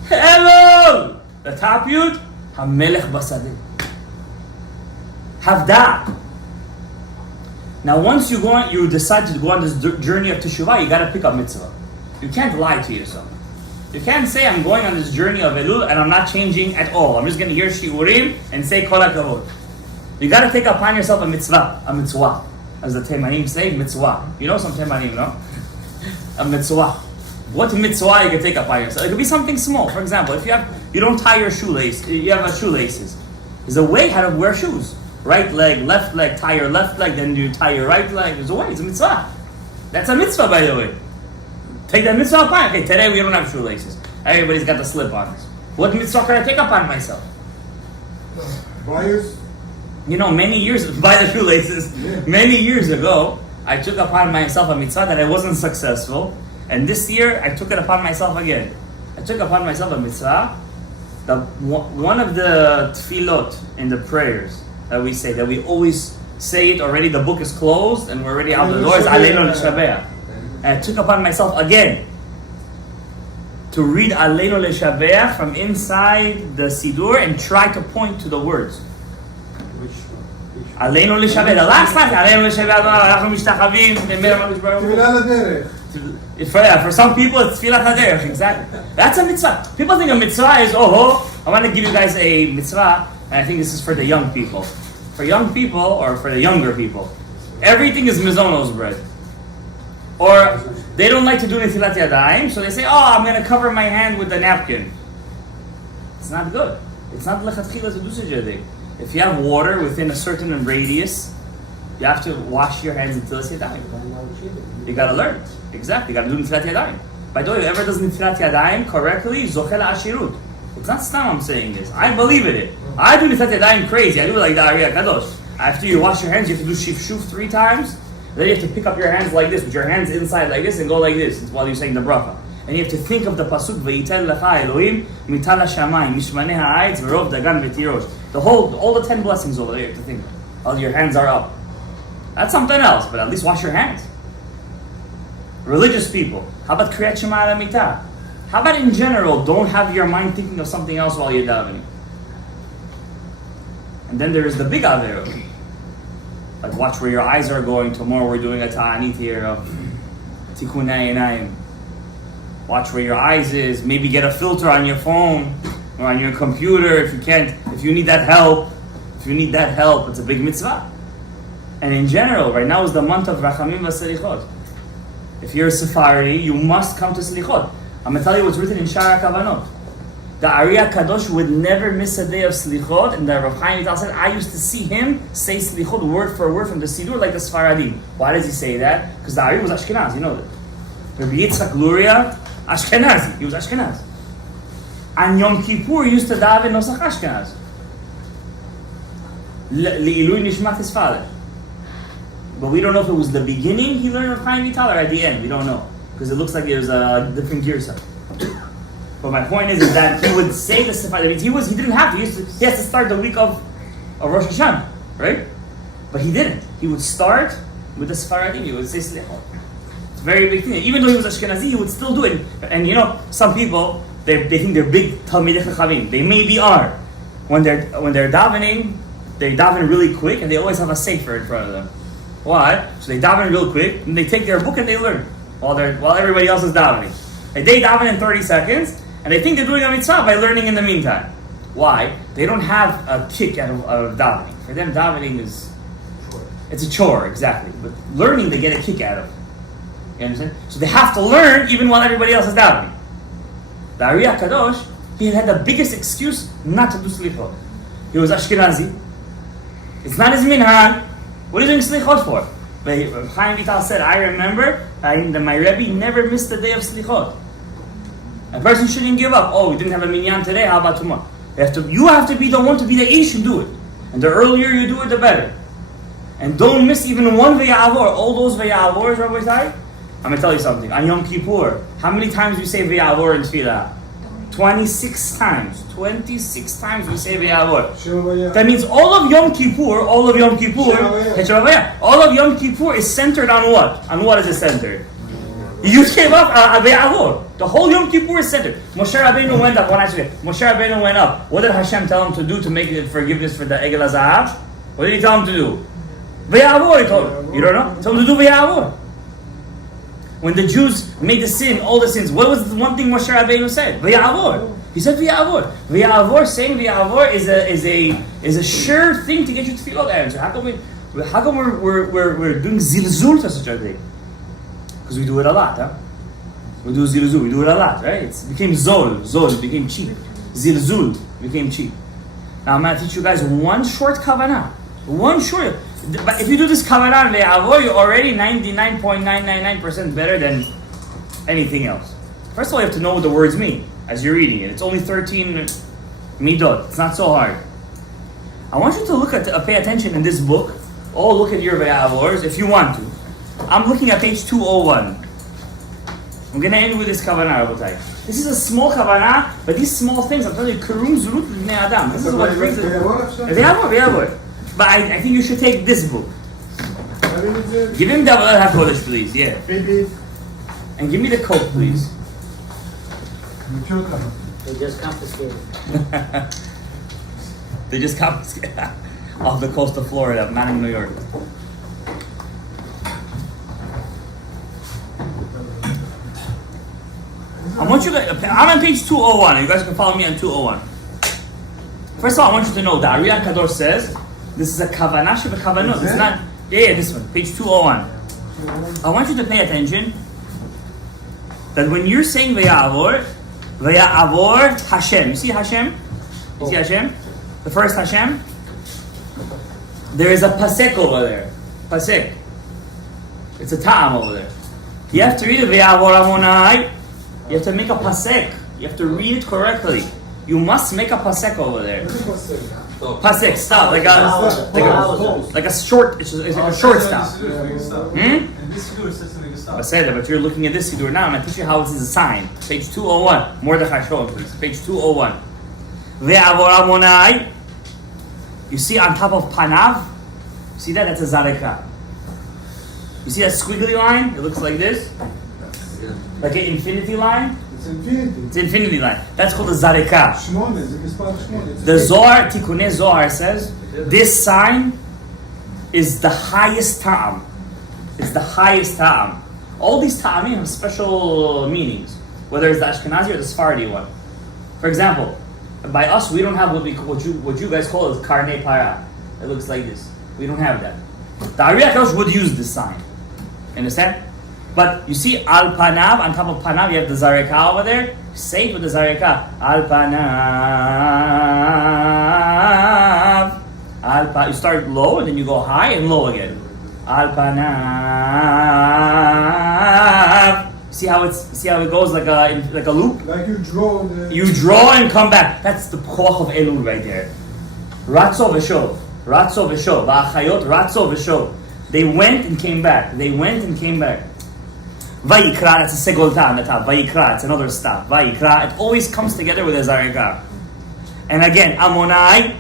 Elul. The top yud, HaMelech Basadeh. Havdah. Now once you decide to go on this journey of Teshuvah, you got to pick up mitzvah. You can't lie to yourself. You can't say I'm going on this journey of Elul and I'm not changing at all. I'm just going to hear shiurim and say kol hakavod. You got to take upon yourself a mitzvah, as the Temanim say, mitzvah. You know some Temanim, no? A mitzvah. What mitzvah you can take upon yourself? It could be something small. For example, if you don't tie your shoelace, you have shoelaces. There's a way how to wear shoes. Right leg, left leg, tie your left leg, then you tie your right leg. There's a way, it's a mitzvah. That's a mitzvah, by the way. Take that mitzvah upon. Okay, today we don't have shoelaces. Everybody's got the slip-ons. What mitzvah can I take upon myself? bias, You know, many years, by the shoelaces, many years ago, I took upon myself a mitzvah that I wasn't successful. And this year, I took it upon myself again. I took upon myself a mitzvah. One of the tefillot in the prayers that we say, that we always say it already, the book is closed and we're already out the door, is Aleinu L'Shabeach. And I took upon myself again to read Aleinu L'Shabeach from inside the Sidur and try to point to the words. which Aleinu L'Shabeach. The last line, Aleinu L'Shabeach, אנחנו משתחווים, תפילה לדרך. For some people, it's Tfilat HaDerech, exactly. That's a mitzvah. People think a mitzvah is, I want to give you guys a mitzvah, and I think this is for the young people. For young people, or for the younger people, everything is mizonos bread. Or they don't like to do Netilat Yadayim, so they say, I'm going to cover my hand with the napkin. It's not good. It's not lechatchila to do such a thing. If you have water within a certain radius, you have to wash your hands until it's Yadayim. You got to learn it. Exactly, you got to do Netilat Yadayim. By the way, whoever does Netilat Yadayim correctly, Zochel Ashirut. It's not stam I'm saying this. I believe in it. I do Netilat Yadayim crazy. I do it like the Ari HaKadosh. After you wash your hands, you have to do Shifshuf 3 times. Then you have to pick up your hands like this, with your hands inside like this, and go like this while you're saying the bracha. And you have to think of the pasuk, V'yitel lecha Elohim mital hashamayim mishmaneh ha'ayitz v'rov dagan v'tirosh. All the 10 blessings over there you have to think of. While your hands are up. That's something else, but at least wash your hands. Religious people, how about Kriyat Shema al Amitah? How about in general, don't have your mind thinking of something else while you're davening? And then there is the big averah. Like watch where your eyes are going. Tomorrow we're doing a ta'anit here of Tikunei einayim. Watch where your eyes is. Maybe get a filter on your phone or on your computer if you can't. If you need that help, it's a big mitzvah. And in general, right now is the month of Rachamim v'Selichot. If you're a Sephardi, you must come to Selichot. I'm gonna tell you what's written in Shara Kavanot. The Ari Kadosh would never miss a day of Selichot, and the Rav Chaim Vital said, I used to see him say Selichot word for word from the Sidur like the Sfaradim. Why does he say that? Because the Ari was Ashkenaz, you know that. Rabbi Yitzchak Luria, Ashkenazi, he was Ashkenaz. And Yom Kippur used to daven Nosach Ashkenaz. Le'ilui Nishmat his father. But we don't know if it was the beginning he learned Rav Chaim Vital or at the end, we don't know. Because it looks like there's a different girsa. But my point is that he would say the Sephardi. He didn't have to. He has to start the week of Rosh Hashanah, right? But he didn't. He would start with the Sephardim. He would say Slichot. It's a very big thing. Even though he was Ashkenazi, he would still do it. And you know, some people they think they're big Talmidei Chachamim. They maybe are. When they're davening, they daven really quick, and they always have a sefer in front of them. Why? So they daven real quick, and they take their book and they learn while everybody else is davening. Like they daven in 30 seconds. And they think they're doing a mitzvah by learning in the meantime. Why? They don't have a kick out of davening. For them, davening is... It's a chore, exactly. But learning, they get a kick out of. You understand? So they have to learn even while everybody else is davening. The Ari Kadosh, he had the biggest excuse not to do slichot. He was Ashkenazi. It's not his minhag. What are you doing slichot for? But Chaim Vital said, I remember that my Rebbe never missed a day of slichot. A person shouldn't give up. Oh, we didn't have a minyan today, how about tomorrow? You have to be the one to be the ish and do it. And the earlier you do it, the better. And don't miss even one V'ya'avor. All those V'ya'avors, Rabbi Zai. I'm going to tell you something. On Yom Kippur, how many times do you say V'ya'avor in Tefillah? 26 times. 26 times we say V'ya'avor. That means all of Yom Kippur, all of Yom Kippur is centered on what? On what is it centered? You came up V'ya'avor. The whole Yom Kippur is centered. Moshe Rabbeinu went up. Moshe Rabbeinu went up. What did Hashem tell him to do to make forgiveness for the Egel HaZahav? What did he tell him to do? V'ya'avor, he told him. You don't know? He told him to do V'ya'avor. When the Jews made the sin, all the sins, what was the one thing Moshe Rabbeinu said? V'ya'avor. He said V'ya'avor. V'ya'avor, saying V'ya'avor is a sure thing to get you to feel that answer. How come we're doing zilzul to such a thing? Because we do it a lot, huh? We do zilzul, we do it a lot, right? It became zol became cheap. Zilzul became cheap. Now I'm going to teach you guys one short kavanah. One short. But if you do this kavanah and ve'avor, you're already 99.999% better than anything else. First of all, you have to know what the words mean as you're reading it. It's only 13 midot. It's not so hard. I want you to pay attention in this book. Oh, look at your ve'avors if you want to. I'm looking at page 201. I'm going to end with this kavanah, Rabotai. This is a small kavanah, but these small things, I'm telling you, karum zurut b'nei adam. This is what brings it. Ve'avor. But I think you should take this book. Give him the HaKodesh, please. Yeah. And give me the coat, please. They just confiscated. They just confiscated off the coast of Florida, not in New York. I'm on page 201. You guys can follow me on 201. First of all, I want you to know that Ari Kadosh says this is a kavanah sheba kavanot. It's not. Yeah, this one, page 201. I want you to pay attention that when you're saying V'ya'avor Hashem. You see Hashem? You see Hashem? The first Hashem? There is a pasek over there. Pasek. It's a ta'am over there. You have to read it V'ya'avor Amonai. You have to make a pasek. You have to read it correctly. You must make a pasek over there. Pasek, stop, like a short. It's like a short stop. But you're looking at this siddur now. I'm going to teach you how it's a sign. Page 201. Mordechai, show it, please. Page 201. Ve'avor Amonai. You see on top of panav. See that? That's a zareka. You see that squiggly line? It looks like this. Like an infinity line? It's infinity. It's infinity line. That's called a zareka. The Zohar, Tikunei Zohar says, this sign is the highest ta'am. It's the highest ta'am. All these ta'amim have special meanings, whether it's the Ashkenazi or the Sephardi one. For example, by us, we don't have what you guys call as karnei para. It looks like this. We don't have that. The Ari HaKadosh would use this sign. Understand? But you see, al panav, on top of panav, you have the zareka over there. Say it with the zareka. Al panav. You start low and then you go high and low again. Al panav. See how it goes like a loop? Like you draw You draw and come back. That's the koach of Elul right there. Ratzo v'shov. Ratzo v'shov. V'achayot ratzo v'shov. They went and came back. They went and came back. Vayikra, that's a segolta on the top. Vayikra, it's another stop. Vayikra, it always comes together with a zareka. And again, Amonai.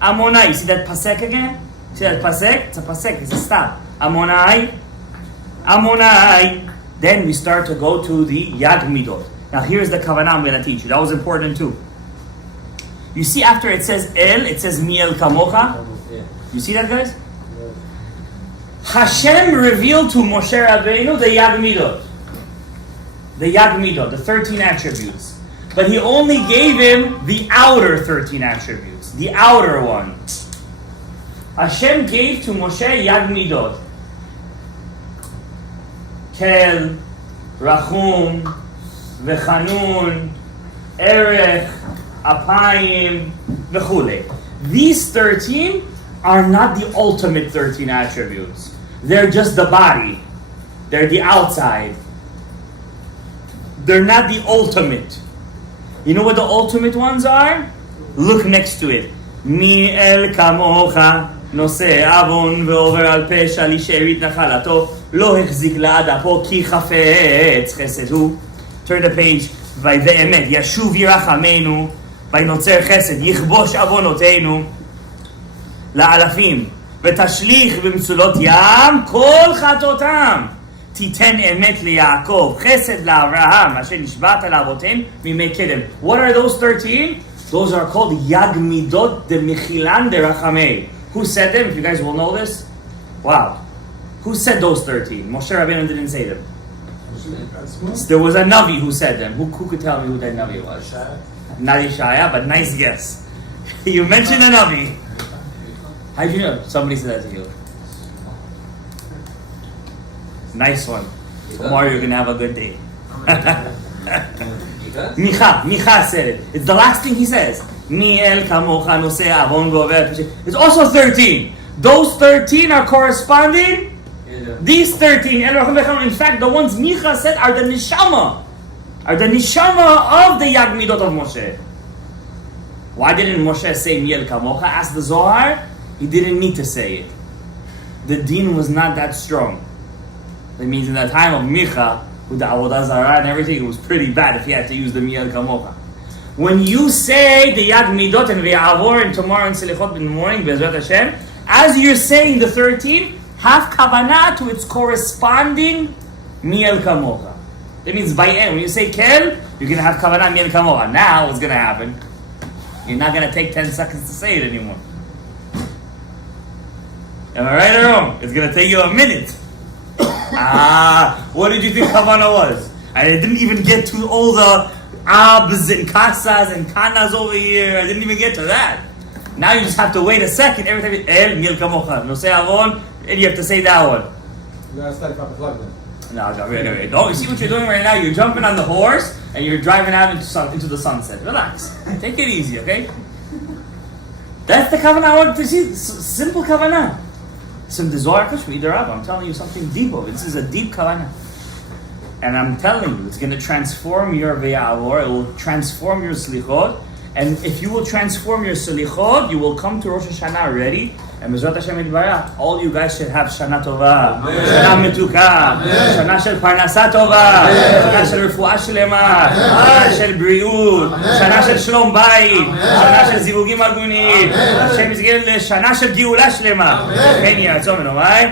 Amonai, you see that pasek again? See that pasek? It's a pasek, it's a stop. Amonai. Amonai. Then we start to go to the Yag Midot. Now here's the kavanah I'm going to teach you. That was important too. You see after it says El, it says Miel Kamocha. You see that, guys? Hashem revealed to Moshe Rabbeinu the Yag Midot. The Yag Midot, the 13 attributes. But he only gave him the outer 13 attributes. The outer one. Hashem gave to Moshe Yag Midot. Kel, Rachum, Vechanun, Erech, Apayim, Vechule. These 13 are not the ultimate 13 attributes. They're just the body. They're the outside. They're not the ultimate. You know what the ultimate ones are? Look next to it. Mi el kamocha. נושא עוון ועובר על פשע לשארית נחלתו לא החזיק לעד אפו כי חפץ חסד הוא. Turn the page. ובאמת ישוב ירחמנו וינוצר חסד יכבוש עוונותינו לאלפים ותשליך במצולות ים כל חטאותם תיתן אמת ליעקב חסד לאברהם אשר נשבעת לאבותיהם מימי קדם. What are those 13? Those are called יג מידות דמחילן דרחמי. Who said them? If you guys will know this. Wow. Who said those 13? Moshe Rabbeinu didn't say them. There was a Navi who said them. Who could tell me who that Navi was? Not Ishaya, but nice guess. You mentioned a Navi. How did you know? Somebody said that to you. Nice one. Tomorrow you're going to have a good day. Micha said it. It's the last thing he says. It's also 13. Those 13 are corresponding. These 13, in fact, the ones Micha said are the neshama. Are the neshama of the Yag Midot of Moshe. Why didn't Moshe say Miel Kamocha? Ask the Zohar. He didn't need to say it. The din was not that strong. That means in the time of Micha, with the Avodah Zarah and everything, it was pretty bad if he had to use the Miel Kamocha. When you say the Yag Midot and Ve'avor and tomorrow and Selichot in the morning, Be'ezrat Hashem, as you're saying the 13, have kavanah to its corresponding Miel Kamocha. That means by end, when you say Kel, you're going to have kavanah Miel Kamocha. Now, what's going to happen? You're not going to take 10 seconds to say it anymore. Am I right or wrong? It's going to take you a minute. What did you think kavanah was? I didn't even get to all the abs and kasas and kanas over here. I didn't even get to that. Now you just have to wait a second. Every time you El Miel Kamocha, no say avon, and you have to say that one. You gotta start from the plug then. No, wait. Don't you see what you're doing right now? You're jumping on the horse and you're driving out into the sunset. Relax. Take it easy, okay? That's the kavanah I want to see. Simple kavanah. So the Zohar Kashmi, I'm telling you something deep of it. This is a deep kavanah. And I'm telling you, it's going to transform your Ve'avor, it will transform your Selichot, and if you will transform your Selichot, you will come to Rosh Hashanah ready, and Bezrat Hashem Yitbarach, all you guys should have Shana Tova, Shana Metuka, Shana Shel Parnasa Tova, Shana Shel Refuah Shlema, Shana Shel Briut, Shana Shel Shlom Bayit, Shana Shel Zivugim Agunim, Hashem Yizgir Shana Shel Geula Shlema. Amen.